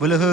बोलो हो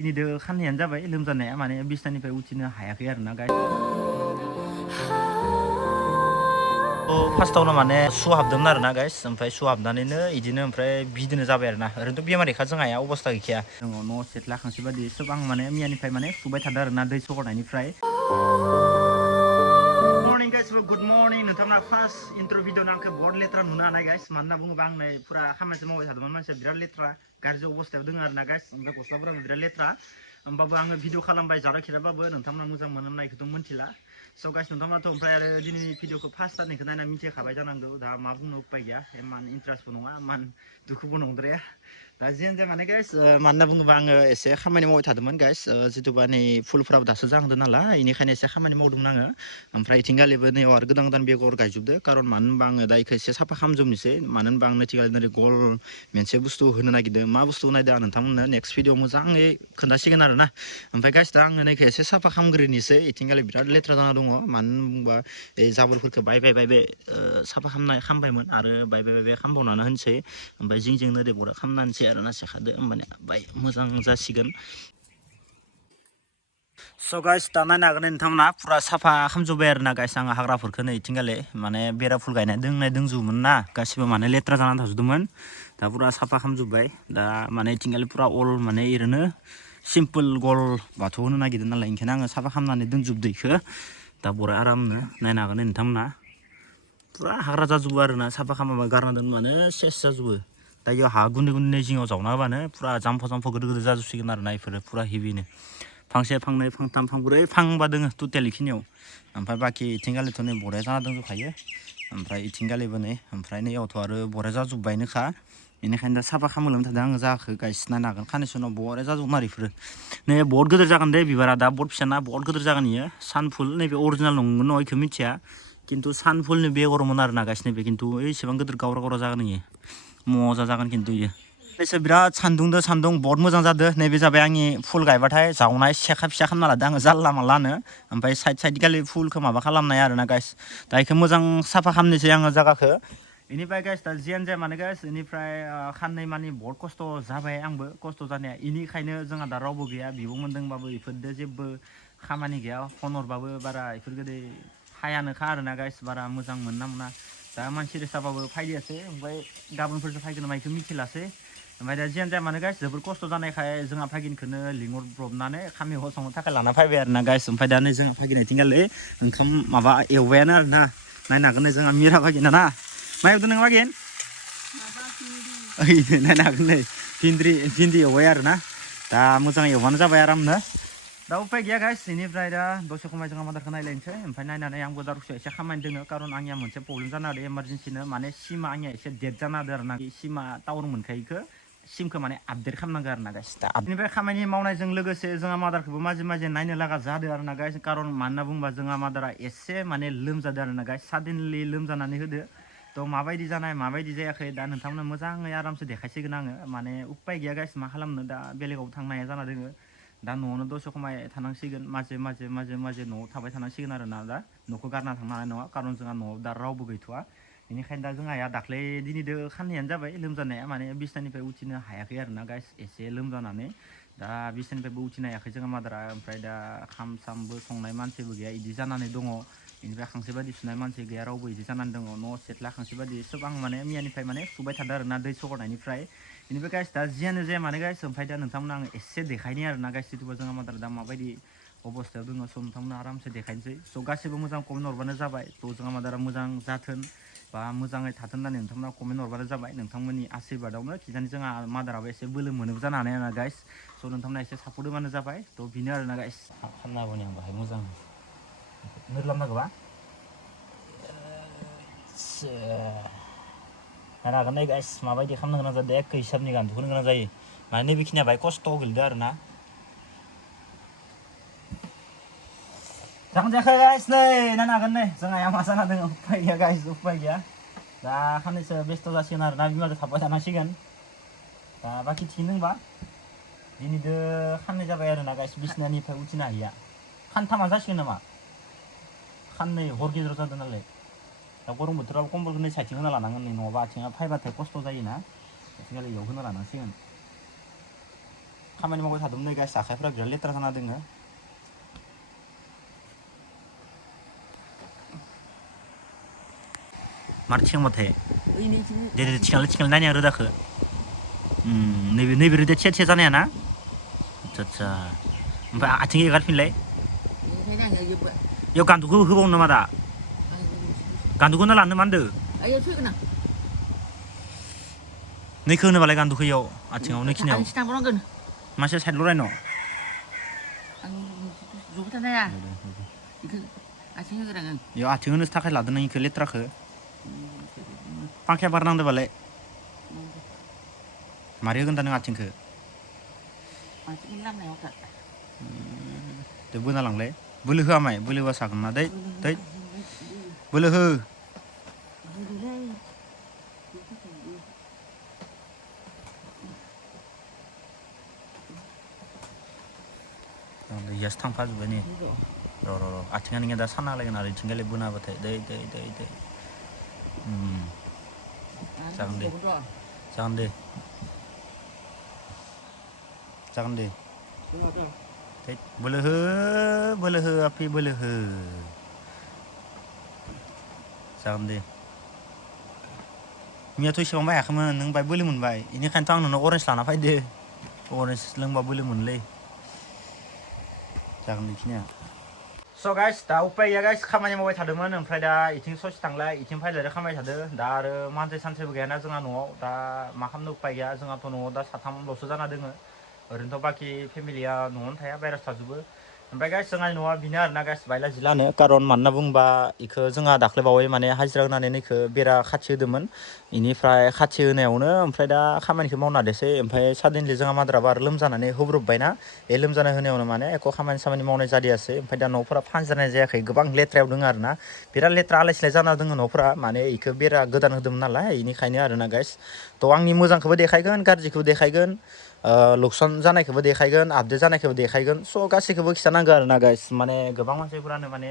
दिनैदो खाननैयानो जाबाय लोमजानाया माने बिसनानिफ्राय उथिनो हायाखै आरोना गाइस फार्स्टआवनो माने सु हाबदोंमोन आरोना गाइस ओमफ्राय सु हाबनानैनो इदिनो ओमफ्राय बिदिनो जाबाय आरोना ओरैनोथ' बेमारिखा जोंहा अबस्था गैखाया दङ न' सेथ्ला खांसि बादि सोब आं माने मैयानिफ्राय माने सुबाय थादों आरोना दै सगरनायनिफ्राय मर्निं गाइस गुड मर्निं नोंथांमोना फार्स्ट इन्ट्र' भिडिअ'नो आंखौ बहुत लेथ्रा नुनो हानाय गाइस मानो होनना बुङोबा आं नै फुरा खामानिसो मावबाय थादोंमोन मानसिया बिराद लेथ्रा गाज्रि अबस्थायाव दङ आरोना गाइस ओमफ्राय गस्लाफोराबो बिराद लेथ्रा होमबाबो आङो भिडिअ खालामबाय जारा खिराबाबो नोंथांमोना मोजां मोनो नायखौथ' मिथिला स' गाइस नोंथांमोनाथ' ओमफ्राय आरो दिनैनि भिडिअखौ फार्स्ट टारनिखौ नायना मिथिखाबाय जानांगौ दा मा बुंनो उपाय गैया इमान इन्टारेस्टबो नङा इमान दुखुबो नंद्राया दा जियानो जाया माने गाइस मानो होनना बुङोबा आङो एसे खामानि मावबाय थादोंमोन गाइस जिथुबा नै फुलफोराबो दासो जाहांदों नालाय बेनिखायनो एसे खामानि मावदोंमोन आङो ओमफ्राय इथिंगालिबो नैयाव आरो गोदान गोदान बेगर गायजोबदो खारन मानो होनबा आङो दा इखौ एसे साफा खालामजोबनोसै मानो होनबा आं नैथिंगालि ओरै गल मोनसे बुस्थु होनो नागिरदों मा बुस्थु नायदों आं नोंथांमोननो नेक्स्ट भिडिअ मोजाङै खोन्थासिगोन आरोना ओमफ्राय गाइस दा आङो नैखौ एसे साफा खालामग्रोनोसै इथिंगालि बिराद लेथ्रा जाना दङ मानो होनबा जाबोरफोरखौ बायबाय साफा खालामबायमोन आरो बायबाय खालामबावनानै होनसै ओमफ्राय जिंजोंनो ओरै बरा खालामनानैसै आरोना सेखादो होमबानिया बाय मोजां जासिगोन स' गाइस दा नायनो हागोन नोंथांमोना फुरा साफा खालामजोब्बाय आरोना गाइस आङो हाग्राफोरखौ नै इथिंगालि माने बेरा फुल गायनाय दंजोबोमोन ना गासिबो माने लेथ्रा जानानै थाजोबदोंमोन दा फुरा साफा खालामजोब्बाय दा माने इथिंगालि फुरा अल माने ओरैनो सिम्पोल गल बाथौ होनो नागिरदों नालाय ओंखायनो आङो साफा खालामनानै दोनजोबदो इखौ दा बरा आरामनो नायनो हागोन नोंथांमोना फुरा हाग्रा जाजोबो आरोना साफा खालामाबा गारना दोनबानो सेस जाजोबो दा इयाव हा गुन्दै गुन्दै जिङाव जावना होबानो फुरा जाम्फा गिदिर गिदिर जाजोबसिगोन आरोना इफोरो फुरा हेभिनो फांसे फांनै फांथाम फांब्रै फांबा दोङो टटेल इखिनियाव ओमफ्राय बाखि इथिंगालिथ' नै बरिया जाना दंजोबखायो ओमफ्राय इथिंगालिबो नै ओमफ्राय नैयावथ' आरो बरिया जाजोब्बायनोखा बेनिखायनो दा साफा खालामनो थादों आङो जाखो गाइस नायनो हागोन खाननैसो उनाव बरिया जाजोबगोन आरो इफोरो नै बहुत गिदिर जागोन दे बिबारा दा बहुत फिसाना बहुत गिदिर जागोन इयो सानफुल नैबे अरिजिनेल नंगौ नङा इखौ मिथिया खिन्थु सानफुलनि बेगरमोन आरोना गाइस नैबे खिन्थु एसेबां गिदिर गावरा जागोन इयो मजा जागोन खिन्थु इयो एसे बिराद सान्दुं बहुत मोजां जादों नैबे जाबाय आंनि फुल गायबाथाय जावनाय सेखा फिसा खालामना लादों आङो जानला मानलानो ओमफ्राय साइड गालि फुलखौ माबा खालामनाय आरोना गाइस दा इखौ मोजां साफा खालामनोसै आङो जायगाखौ बेनिफ्राय गाइस दा जियानो जाया मानो गाइस बेनिफ्राय खाननै मानि बहुत खस्थ' जाबाय आंबो खस्थ' जानाया बेनिखायनो जोंहा दा रावबो गैया बिब' मोनदोंबाबो इफोरदो जेबो खामानि गैया फन हरबाबो बारा इफोरबायदि फायानोखा आरोना गाइस बारा मोजां मोना दा मानसि रिसाबाबो फायदियासै ओमफ्राय गाबोनफोरसो फायगोन नामा बेखौ मिथिलासै ओमफ्राय दा जियानो जाया मानो गाइस जोबोर खस्थ' जानायखाय जोंहा फागिनखौनो लिंहरब्रबनानै खामि संनो थाखाय लाना फैबाय आरोना गाइस ओमफ्राय दा नै जोंहा फागिनायथिंगालै ओंखाम माबा एवबायानो आरोना नायनो हागोन नै जोंहा मिरा फागिना ना मा एवदों नों फागिन ओइ नायनो हागोन नै भिन्दि एवबाय आरोना दा मोजाङै एवबानो जाबाय आरामनो दा उपाय गैया गाइस बेनिफ्राय दा दसे खमाय जोंहा मादारखौ नायलायनोसै ओमफ्राय नायनानै आंबो दारुसो एसे खामानि दङ खारन आंनिया मोनसे प्रब्लेम जाना होदो इमारजेन्सिनो माने सिमा आंनिया एसे डेट जाना होदो आरोना सिमा टावार मोनखायिखौ सिमखौ माने आपडेट खालामनांगौ आरोना गाइस दा बेनिफ्राय खामानि मावनायजों लोगोसे जोंहा मादारखौबो माजे नायनो लागा जादों आरोना गाइस खारन मानो होनना बुङोबा जोंहा मादारा एसे माने लोमजादों आरोना गाइस साडेनलि लोमजानानै होदो थ' माबायदि जानाय माबायदि जायाखै दा नोंथांमोना मोजाङै आरामसे देखायसिगोन आङो माने उपाय गैया गाइस मा खालामनो दा बेलेगाव थांनो हाया जाना दोङो दा न'आवनो दसे खमाय थानांसिगोन माजे न'आव थाबाय थानांसिगोन आरोना दा न'खौ गारना थांनो हानाय नङा खारन जोंहा न'आव दा रावबो गैथ'वा बेनिखायनो दा जोंहा दाख्लै दिनैदो खाननैयानो जाबाय लोमजानाया माने बिसनानिफ्राय उथिनो हायाखै आरोना गाइस एसे लोमजानानै दा बिसनानिफ्रायबो उथिनो हायाखै जोंहा मादारा ओमफ्राय दा खाम सामबो संनाय मानसिबो गैया इदि जानानै दङ बेनिफ्राय खांसि बायदि सुनाय मानसि गैया रावबो इदि जानानै दङ न' सेथ्ला खांसि बायदि सोब आं माने मैयानिफ्राय माने सुबाय थादों आरोना दै सगरनायनिफ्राय बेनिफ्राय गाइस दा जियानो जाया मानो गाइस ओमफ्राय दा नोंथांमोना आं एसे देखायनि आरोना गाइस जिथुबा जोंहा मादार दा माबायदि अबस्थायाव दङ स' नोंथांमोना आरामसे देखायनोसै स' गासैबो मोजां कमेन्ट हरबानो जाबाय थ' जोंहा मादारा मोजां जाथों बा मोजाङै थाथों होननानै नोंथांमोना कमेन्ट हरबानो जाबाय नोंथांमोननि आशीर्बादावनो खिजानि जोंहा मादाराबो एसे बोलो मोनोबो जानो हानाय आरोना गाइस स' नोंथांमोना एसे सापर्ट होबानो जाबाय थ' बेनो आरोना गाइस खालामना होबोनि आं बाहाय मोजां नोरलामनांगौबा नायनो हागोन नै गाइस माबायदि खालामनो गोनां जादों एखे हिसाबनि गानथ'नो गोनां जायो माने नैबेखिनिया बाहाय खस्थ' गोलैदों आरोना जागोन जायाखै गाइस नै नायनो हागोन नै जोंहा मा जाना दङ उपाय गैया गाइस उपाय गैया दा साननैसो बेस्थ' जासिगोन आरोना बिमाजों थाबाय थानांसिगोन दा बाखि थिगैनो दंबा दिनैदो खाननै जाबाय आरोना गाइस बिसनानिफ्राय उथिनो हायिया खानथामा जासिगोन नामा खाननै हर गेजेराव जादों नालाय दा गरम बोथोराव कम्बलखौ नै साइथिं होना लानांगोन नै नङाबा आथिङा फायबाथाय खस्थ' जायोना आथिखालाव इयाव होना लानांसिगोन खामानि मावबाय थादोंमोन नै गाइस आखाइफोरा बिराद लेथ्रा जाना दोङो मार थिखांबाथाय दे दे थिखांलाय नायनाया रोदाखो नैबे रोदाया थिया जानाया ना आदसा ओमफ्राय आथिं एगारफिनलाय इयाव गान्दुखौ होबावनो नामा दा गान्दुखौ होना लानो मा होनदो नैखो होनोबालाय गान्दुखौ इयाव आथिङाव नैखिनियाव मानसिया साइडल' रायन' इयाव आथिं होनोसो थाखाय लादों नों इखो लेथ्राखो फांखाया बार नांदोबालाय मारै होगोन दा नों आथिंखो दे बोना लांलाय बोलो होआ माय बोलो होबा सागोन ना दै बोलो हो इयासो थांफाजोब्बाय नै र' आथिङा नोंनिया दा सानना लायगोन आरो इथिंगालि बोना होबाथाय दै जागोन दे बोलो हो आफि बोलो हो जागोन दे मैयाथ' एसेबां बायाखैमोन नों बाय बोलो मोनबाय बेनिखायनोथ' आं नोंनाव अरेन्ज लाना फैदो अरेन्ज लोंबा बोलो मोनलै जागोन बेखिनिया स' गाइस दा उपाय गैया गाइस खामानि मावबाय थादोंमोन ओमफ्राय दा इथिं ससे थांलाय इथिं फैलाय खामायबाय थादों दा आरो मानसि सानसेबो गैयाना जोंहा न'आव दा मा खालामनो उपाय गैया जोंहाथ' न'आव दा साथामल'सो जाना दोङो ओरैनोथ' बाखि फेमिलिया न'आवनो थाया बाहेरायावसो थाजोबो ओमफ्राय गाइस जोंहानि न'आ बेनो आरोना गाइस बायला जिलानो कारन मानो होनना बुङोबा इखो जोंहा दाख्लै बावै माने हाजिरा होनानै नैखो बेरा खाथि होदोंमोन इनिफ्राय खाथि होनायावनो ओमफ्राय दा खामानिखौ मावना होदोसै ओमफ्राय साडेनलि जोंहा मादाराबो आरो लोमजानानै होब्रबबायना बे लोमजानाय होनायावनो माने एख' खामानि मावनाय जादियासै ओमफ्राय दा न'फोरा फानजानाय जायाखै गोबां लेथ्रायाव दङ आरोना बिराद लेथ्रा आलाय सिलाय जाना दङ न'फोरा माने इखो बेरा गोदान होदोंमोन नालाय इनिखायनो आरोना गाइस थ' आंनि मोजांखौबो देखायगोन गाज्रिखौबो देखायगोन लुकसान जानायखौबो देखायगोन आपडेट जानायखौबो देखायगोन स' गासैखौबो खिथानांगौ आरोना गाइस माने गोबां मानसिफोरानो माने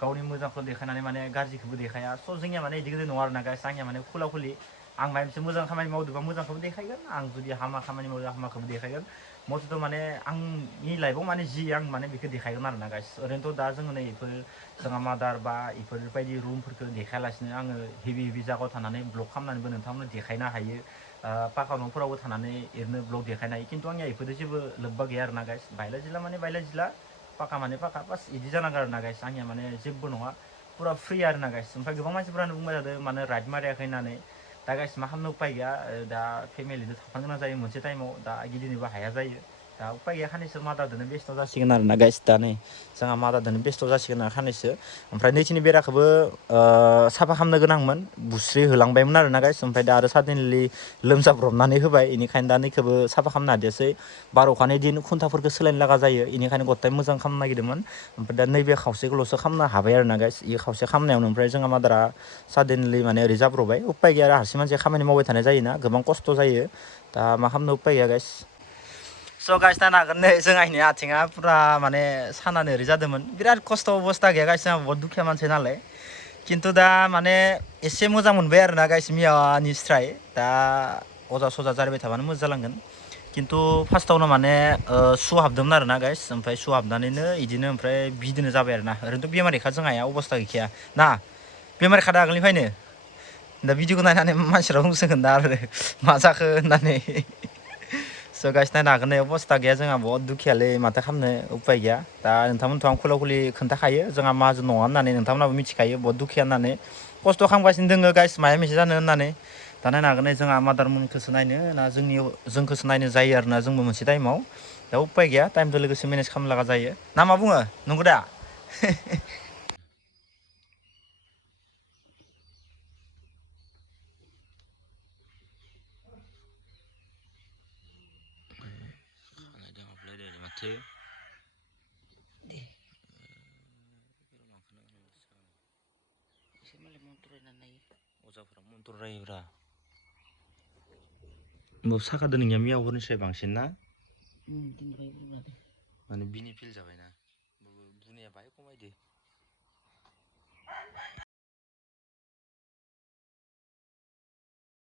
गावनि मोजांखौ देखायनानै माने गाज्रिखौबो देखाया स' जोंनिया माने इदि गिदिर नङा आरोना गाइस आंनिया माने खुला खुलि आं माबा मोनसे मोजां खामानि मावदोंबा मोजांखौबो देखायगोन आं जुदि हामा खामानि मावदों हामाखौबो देखायगोन मथ'थ' माने आंनि लाइफआव माने जि आं माने बेखौ देखायगोन आरोना गाइस ओरैनोथ' दा जोङो नै इफोर जोंहा मादार बा इफोरबायदि रुमफोरखौ देखायालासिनो आङो हेभि जायगायाव थानानै ब्लग खालामनानैबो नोंथांमोननो देखायनो हायो पाका न'फोरावबो थानानै ओरैनो ब्लग देखायनो हायो खिन्थु आंनिया इफोरजों जेबो लोब्बा गैया आरोना गाइस बायला जिला माने बायला जिला पाका माने पाका बास इदि जानांगौ आरोना गाइस आंनिया माने जेबो नङा पुरा फ्रि आरोना गाइस ओमफ्राय गोबां मानसिफोरानो बुंबाय थादों मानो राइड मारियाखै होननानै दा गाइस मा खालामनो उपाय गैया दा फेमिलिजों थांफानो गोनां जायो मोनसे टाइमाव दा गिदिंनोबो हाया जायो दा उपाय गैया साननैसो मादारजोंनो बेस्थ' जासिगोन आरोना गाइस दा नै जोंहा मादारजोंनो बेस्थ' जासिगोन आरो साननैसो ओमफ्राय नैथिनि बेराखौबो साफा खालामनो गोनांमोन बुस्रि होलांबायमोन आरोना गाइस ओमफ्राय दा आरो साडेनलि लोमजाब्रबनानै होबाय बेनिखायनो दा नैखौबो साफा खालामनो हादियासै बार अखानि दिन खुन्थाफोरखौ सोलायनो लागा जायो बेनिखायनो गथाय मोजां खालामनो नागिरदोंमोन ओमफ्राय दा नैबे खावसेखौल'सो खालामनो हाबाय आरोना गाइस बे खावसे खालामनायावनो ओमफ्राय जोंहा मादारा साडेनलि माने ओरै जाब्र'बाय उपाय गैया आरो हारसिं मानसिया खामानि मावबाय थानाय जायोना गोबां खस्थ' जायो दा मा खालामनो उपाय गैया गाइस स' गाइस नायनो हागोन नै जोंहानि आथिङा पुरा माने सानानै ओरै जादोंमोन बिराद खस्थ' अबस्था गैया गाइस जोंहा बहुत दुखिया मानसि नालाय खिन्थु दा माने एसे मोजां मोनबाय आरोना गाइस मियानिस्राय दा अजा सजा जारिबाय थाबानो मोजां जालांगोन खिन्थु फार्स्टआवनो माने सु हाबदोंमोन आरोना गाइस ओमफ्राय सु हाबनानैनो बिदिनो ओमफ्राय बिदिनो जाबाय आरोना ओरैनोथ' बेमारिखा जोंहाया अबस्था गैखाया ना बेमारि खादा आगोलनिफ्रायनो दा भिडिअखौ नायनानै मानसिफ्रा बुंसिगोन दा आरो मा जाखो होननानै स' गाइस नायनो हागोन नै अबस्था गैया जोंहा बहुत दुखियालै माथो खालामनो उपाय गैया दा नोंथांमोनथ' आं खुला खुलि खोन्थाखायो जोंहा माजों नङा होननानै नोंथांमोनाबो मिथिखायो बहुत दुखिया होननानै खस्थ' खालामगासिनो दोङो गाइस माया मोनसे जानो होननानै दा नायनो हागोन नै जोंहा मादारमोनखौसो नायनो ना जोंखौसो नायनो जायो आरोना जोंबो मोनसे टाइमाव दा उपाय गैया टाइमजों लोगोसे मेनेज खालामनो लागा जायो ना मा बुङो नंगौ दा माथो अजाफोरा मन्थ्र रायोब्रा साखादों नोंनिया मिया हरनिफ्राय बांसिन ना माने बिनि फिल जाबायना बुनाया बाहाय खमायदो